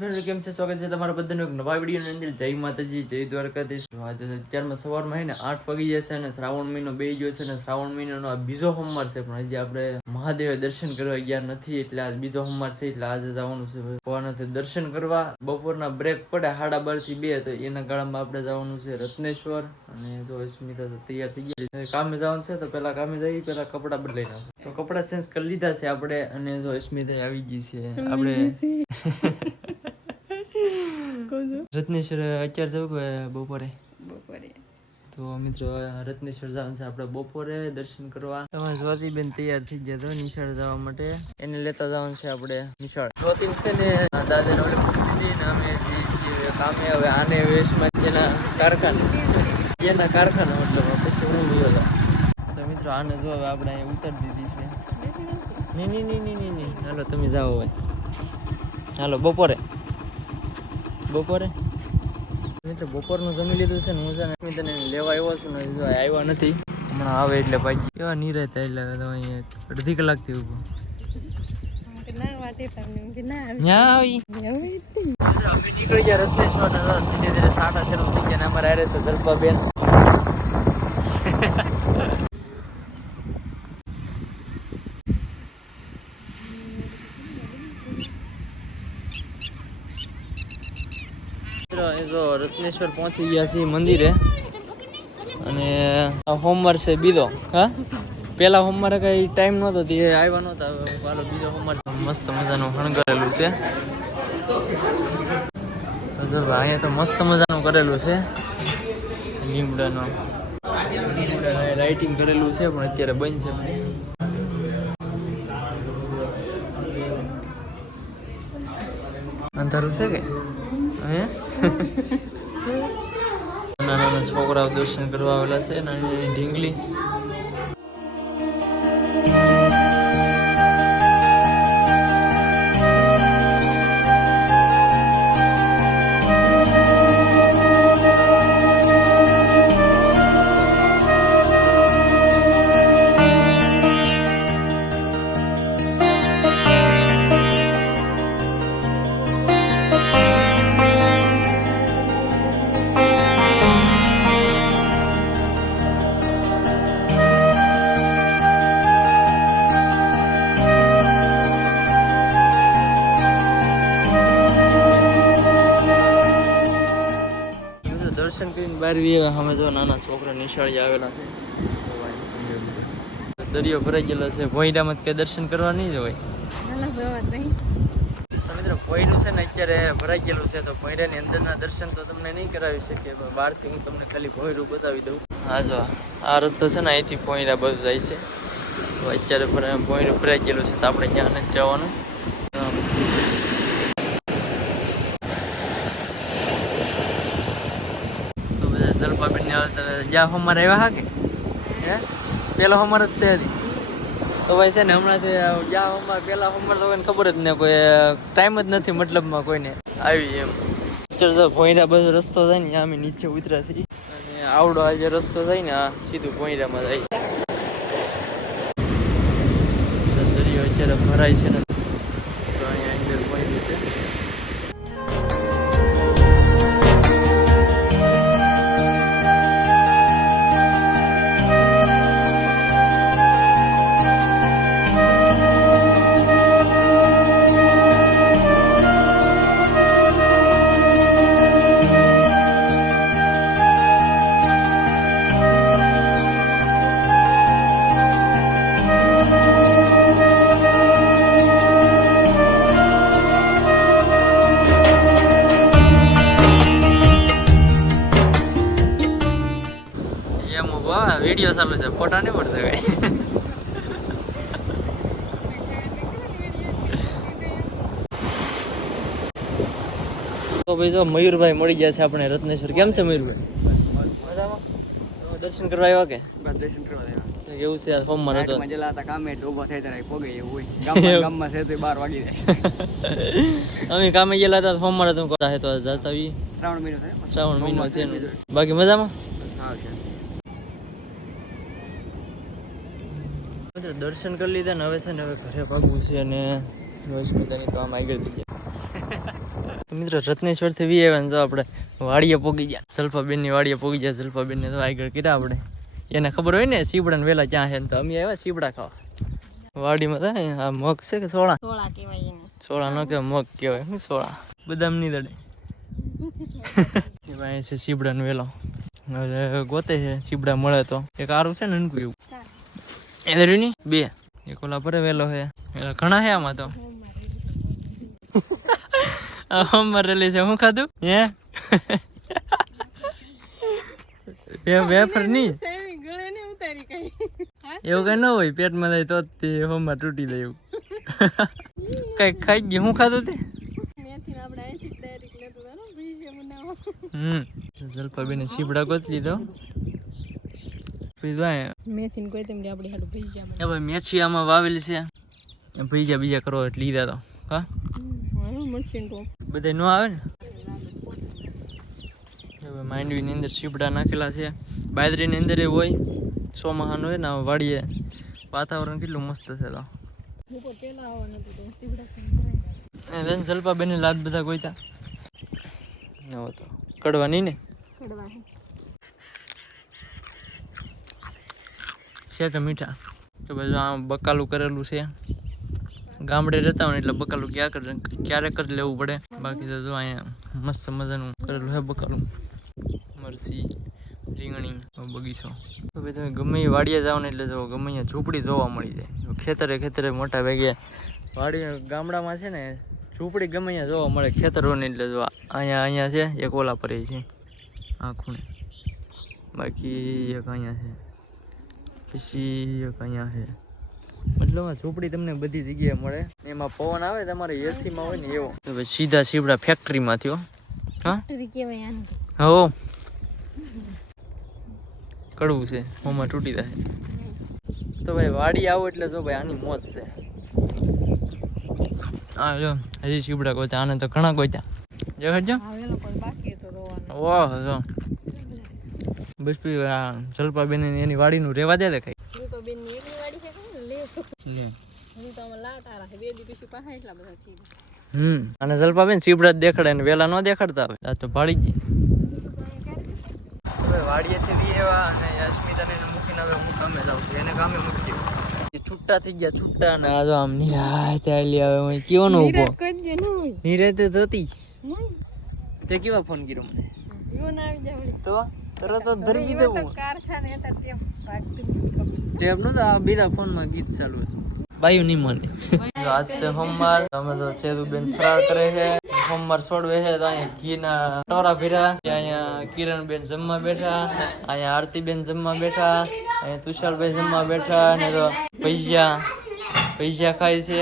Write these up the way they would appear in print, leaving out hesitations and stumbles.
Friend કેમ છે? સ્વાગત છે તમારા બધાનો એક નવા વિડીયોની અંદર. જય માતાજી, જય દ્વારકાધીશ. આજે અત્યારમાં સવારમાં હે ને 8 વાગી જશે અને શ્રાવણ મહિનો બેસી ગયો છે અને શ્રાવણ મહિનાનો આ બીજો સોમવાર છે, પણ હજી આપણે મહાદેવ દર્શન કરવા ગયા નથી, એટલે આજ બીજો સોમવાર છે, એટલે આજે જવાનું છે ભગવાનના દર્શન કરવા. બપોરના બ્રેક પડે 12:30 થી 2, તો એના ગાળામાં આપણે જવાનું છે રત્નેશ્વર. અને જો સ્મિતા તો તૈયાર થઈ ગઈ, કામે જવાનું છે તો પેલા કામે જઈ, પેલા કપડા બદલાઈ નાખો. તો કપડા ચેન્જ કરી લીધા છે આપણે, અને જો સ્મિતા આવી ગઈ છે આપણે રત્નેશ્વર. અત્યારે જવું કે બપોરે? તો મિત્રો રત્નેશ્વર જવાનું છે આપણે બપોરે દર્શન કરવા. તમારે જ્યોતિબેન તૈયાર થઈ ગયા તો નિશાળ જવા માટે, એને લેતા જવાનું છે આપણે નિશાળ. જ્યોતિન છે ને દાદાને ઓલે મૂકી દીધી ને અમે છીએ કામે. હવે આને વેશમાં જેના કારખાના મતલબ પછી હું ગયો હતો. તો મિત્રો આને જો હવે આપણે અહીંયા ઉતારી દીધી છે. નહીં હાલો તમે જાઓ હવે. હાલો બપોરે મિત્રો બપોરનું જમી લીધું છે ને હું છે ને તને લેવા આવ્યો છું ને, જો આવ્યા નથી, હમણાં આવે એટલે ભાઈ કેવા નહીં રહેતા, એટલે તો અહીંયા અડધી કલાકથી ઊભો નીકળી ગયા રત્નેશ્વર. ધીરે ધીરે સાટા શરૂ થઈ ગયા ને અમારે આરે છે જલપાબેન. રત્નેશ્વર પહોંચી ગયા છીએ મંદિરે, અને સોમવાર છે બીજો. હા, પેલા સોમવારે કઈ ટાઈમ નહોતો, તે આવ્યા નહોતા. પાલો બીજો સોમવાર મસ્ત મજાનું શણગારેલું છે. અહીંયા તો મસ્ત મજાનું કરેલું છે, લીમડાનો લાઇટિંગ કરેલું છે, પણ અત્યારે બંધ છે બધું. અંધારું છે કે નાના છોકરાઓ દર્શન કરવા આવેલા છે. નાની ઢીંગલી. દર્શન કરીને બહાર અમે જો નાના છોકરા નિશાળી આવેલા છે. દરિયો ભરાઈ ગયેલો છે. ભોયડામાં કઈ દર્શન કરવા નહીં જવાય. તો મિત્રો ભોયરું છે ને અત્યારે ભરાઈ ગયેલું છે, તો ભોયડાની અંદરના દર્શન તો તમને નહીં કરાવી શકીએ, પણ બહારથી હું તમને ખાલી ભોયરું બતાવી દઉં. હા જો આ રસ્તો છે ને, અહીંથી ભોયડા બધું જાય છે. તો અત્યારે ભોયરું ભરાઈ ગયેલું છે, તો આપણે ત્યાં નથી જવાનું. જલપાબેન ને જ્યાં હોમર આવ્યા હા કે પેલા હોમર જ છે હજી. તો ભાઈ છે ને હમણાંથી જ્યાં હોમર પેલા હોમર તો કોઈને ખબર જ ને, કોઈ ટાઈમ જ નથી મતલબમાં કોઈને આવી એમ. ભોયરા બધો રસ્તો જાય ને, અમે નીચે ઉતર્યા છીએ, અને આવડો આ જે રસ્તો જાય ને આ સીધું ભોયરામાં જાય. દરિયો અત્યારે ભરાય છે ને, તો અહીંયા અંદર ભોયરું છે. વિડીયો ચાલુ છે, ફોટા નહીં પડતા કઈ. તો ભાઈ જો મયુરભાઈ મળી ગયા છે આપણે રત્નેશ્વર. કેમ છે મયુરભાઈ? મજામાં. દર્શન કરવા આવ્યા કે? દર્શન કરવા આવ્યા. એવું છે આ સોમવાર હતો. મજેલા હતા કામે ડોબો થઈ ત્યારે પોગે એવું હોય. ગામમાં છે તો 12 વાગી જાય. અમે કામે ગયેલા હતા સોમવાર હતું કહા તો જતા વી. શ્રાવણ મહિનો છે. બાકી મજામાં? સાવ છે. દર્શન કરી લીધા ને હવે છે ને, હવે ઘરે ભાગવું છે, અને સ્મિતાની કામ આગળ થઈ જાય. મિત્રો રત્નેશ્વર થી વી આવ્યા ને તો આપણે વાડીએ પોગી ગયા. સલ્ફાબેન ની વાડીએ પોગી ગયા. સલ્ફાબેન ને તો આગળ કર્યા આપણે. એને ખબર હોય ને સીબડા ને વેલા ક્યાં છે, તો અમે આવ્યા સીબડા ખાવા વાડીમાં. થાય આ મગ છે કે સોળા? સોળા કહેવાય એને. સોળા ન કહેવાય, મગ કહેવાય. શું સોળા? બદામ ની દડે. એમાં છે સીબડા ને વેલો. હવે ગોતે છે સીબડા મળે તો. એક આરું છે ને નનકું એવું એની બે. એક ઓલા પર વેલો છે. ઘણા છે આમાં તો. મરેલી છે. હું ખાધું હે? વેફર ની એવું કઈ ન હોય. પેટમાં જાય તો જ હોમમાં તૂટી જાય એવું. કઈ ખાઈ ગયું. હું ખાધું તે? જલ્પાબેન સીબડા ગોત લીધો. મેથી આમાં વાવેલી છે. ભૈજા બીજા કરો એટલે લીધા તો. હા બધા નો આવે ને. માંડવી ની અંદર સીબડા નાખેલા છે. બાજરી ની અંદર હોય. ચોમાહાનું હોય ને વાડીએ વાતાવરણ કેટલું મસ્ત છે. તો જલ્પાબેન ની લાડ બધા ગોઈતા કડવા નહીં ને. છે તો મીઠા. તો બધું આમ બકાલું કરેલું છે. ગામડે રહેતા હોય એટલે બકાલું ક્યારેક જ લેવું પડે. બાકી તો જો અહીંયા મસ્ત મજાનું કરેલું છે બકાલું. મરચી, રીંગણી, બગીચો. તો ભાઈ તમે ગમે એ વાડીએ જાઓ ને એટલે જો ગમે અહીંયા ઝૂંપડી જોવા મળી જાય. ખેતરે મોટા ભાગે વાડી ગામડામાં છે ને ઝૂંપડી ગમે અહીંયા જોવા મળે. ખેતરોને એટલે જો અહીંયા છે. એક ઓલા પર છે આ ખૂણે. બાકી એક અહીંયા છે. પછી એક અહીંયા છે. મતલબ ઝૂંપડી તમને બધી જગ્યાએ મળે. એમાં પવન આવે તમારે એસી માં હોય ને એવો. તો સીધા સીબડા ફેક્ટરી માં થયો. હા હો કડવું છે. હોમાં તૂટી જાય. તો ભાઈ વાડી આવો એટલે જો ભાઈ આની મોજ છે. હા જો હજી સીબડા ગોતા. આને તો ઘણા ગોતા. જો હજો ઓહ જો બસ જલ્પાબેન એની વાડી નું રેવા દે કઈ. અને જલ્પાબેન સીબડા દેખાડે ને વેલા ન દેખાડતા હવે. આ તો ભાડી ગઈ. વાડીએથી બી એવા અને અસ્મિતાને મૂકીને હવે અમુક કામે જાવ છું. એને કામે મૂકી દીધું. છૂટા થઈ ગયા છૂટા. ને આ જો આમ નિરાતે આલી આવે. કેવો નો ઉભો નિરાતે થતી તે કેવા ફોન કર્યો મને તો તરત જ ધરી દીધો. ટેપ નતો આ બીજા ફોન માં ગીત ચાલુ હતું. બાયું નહીં મને. આજ છે સોમવાર. અમે તો સેદુબેન ફરાર કરે છે. સોમવાર છોડવે છે તો અહીંયા ઘીના ટોરા ભર્યા. અહીંયા કિરણબેન જમવા બેઠા. અહીંયા આરતીબેન જમવા બેઠા. અહીંયા તુષારભાઈ જમવા બેઠા. અને તો પૈસા ખાય છે.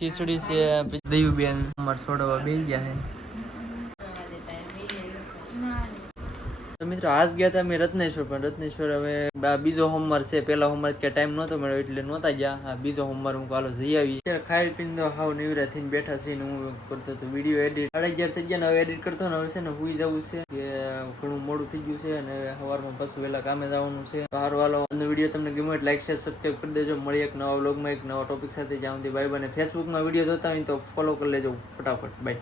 ખીચડી છે. પછી દયુબેન સોમવાર છોડવા બેસી ગયા છે. તો મિત્રો આજ ગયા હતા અમે રત્નેશ્વર. પણ રત્નેશ્વર હવે બીજો હોમવાર છે. પેલા હોમવાર કે ટાઈમ નહોતો મળ્યો એટલે નહોતા ગયા. બીજો હોમવાર હું કાલો જઈ આવી. અત્યારે ખાઈ પીને તો હાવ નિવરા થઈને બેઠા છે. હું કરતો હતો વિડીયો એડિટ. 11:30 થઈ ગયા ને હવે એડિટ કરતો ને હવે છે ને હુઈ જવું છે કે ઘણું મોડું થઈ ગયું છે. અને સવારમાં પાછું વહેલા કામે જવાનું છે. સારું હાલો. વિડીયો તમને ગમ્યો એટલે લાઈક શેર સબસ્ક્રાઈબ કરી દેજો. મળી એક નવા વ્લોગમાં એક નવા ટોપિક સાથે. જ્યાં સુધી બાય બાય. ફેસબુકમાં વિડીયો જોતા હોય તો ફોલો કરી લેજો ફટાફટ. બાય.